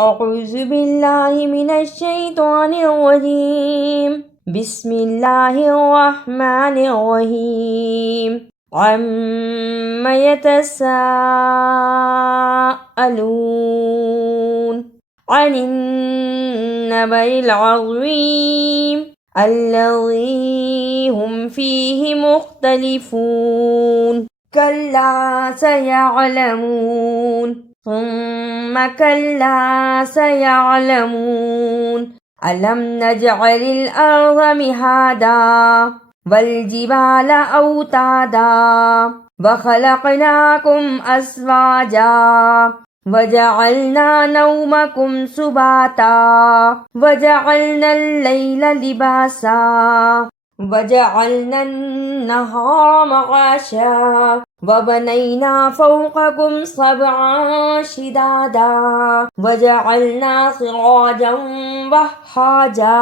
अऊज़ु बिल्लाहि मिनश शैतानिर रजीम। बिस्मिल्लाहिर रहमानिर रहीम। अम्मा यतसाअलून अनिन नबइल अज़ीम अल्लज़ी हुम फ़ीहि मुख्तलिफ़ून। कल्ला सयअलमून सुम्मा कल्ला सयअलमून अलम नजअलिल अर्ज़ मिहादा वल जिबाल औतादा व खलक़नाकुम अज़वाजा वजअलना नौमकुम सुबाता वजअलनल लैला लिबासा वजअलना अन्नहारा मआशा वबनैना फ़ौक़कुम सबअन शिदादा वजअलना सिराजन वह्हाजा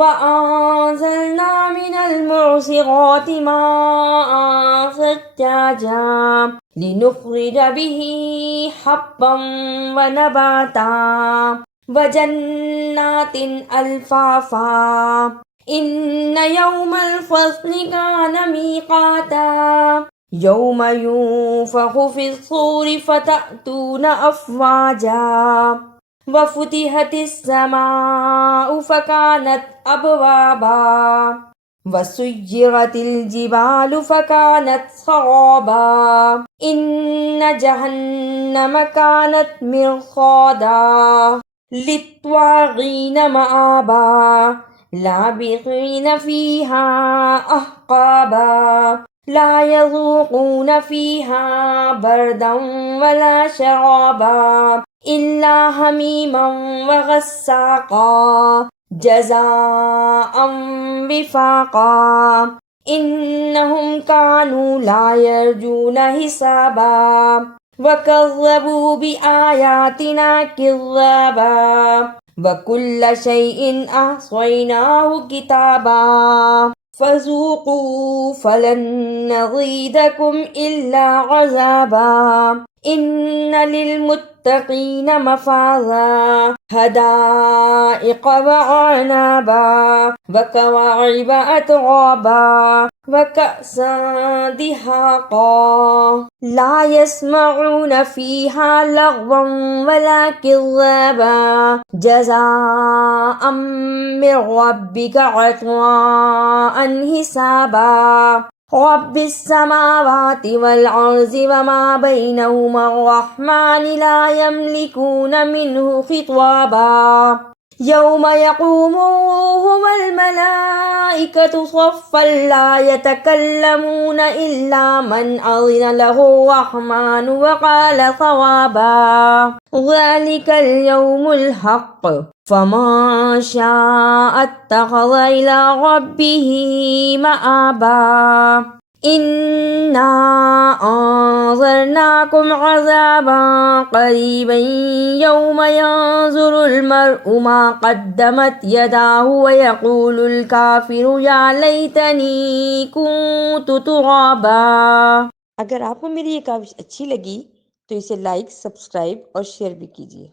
वअंज़लना मिनल मुअसिराति माअन सज्जाजा लिनुख़रिज बिही हब्बन व नबाता वजन्नातिन अल्फ़ाफ़ा इन्न यौमल फ़स्लि कान मीक़ाता यौम युन्फ़ख़ु फ़िस्सूरि फ़तअतून अफ़वाजा वफ़ुतिहतिस समाउ फ़कानत अबवाबा वसुय्यिरतिल जिबालु फ़कानत सराबा इन्न जहन्नम कानत मिर्सादा लित्वाग़ीन मआबा लाबिग़ीन फ़ीहा अहक़ाबा ला यज़ूक़ून फ़ीहा बरदन वला शराबा इल्ला हमीमन व गस्साक़ा जज़ाअन विफ़ाक़ा इन्नहुम कानू ला यरजून हिसाबा वकज़्ज़बू बिआयातिना किज़्ज़ाबा वकुल्ल शैइन अहसैनाहु किताबा फ़ज़ूक़ू फ़लन नज़ीदकुम इल्ला अज़ाबा इन्न लिलमुत्तक़ीन मफ़ाज़ा हदाइक़ व अअनाबा वकवाइब अतराबा वकअसन दिहाक़ा ला यस्मऊन फ़ीहा लग़वन वला किज़्ज़ाबा जज़ाअन मिन रब्बिक अताअन हिसाबा रब्बिस समावाति वल अर्ज़ि वमा बैनहुमा अर्रहमान ला यमलिकून मिन्हु खिताबा यौम यक़ूमु अर्रूहु वल मलाइकतु सफ़्फ़न ला यतकल्लमून इल्ला मन अज़िन लहु अर्रहमानु व क़ाल सवाबा ज़ालिकल यौमुल हक़्क़ फ़मन शाअ इत्तख़ज़ इला रब्बिही मआबा इन्ना अंज़रनाकुम अज़ाबन क़रीबन यौम यंज़ुरुल मर्'उ मा क़द्दमत यदाहु व यक़ूलुल काफ़िरु या लैतनी कुन्तु तुराबा। अगर आपको मेरी ये काविश अच्छी लगी तो इसे लाइक, सब्सक्राइब और शेयर भी कीजिए।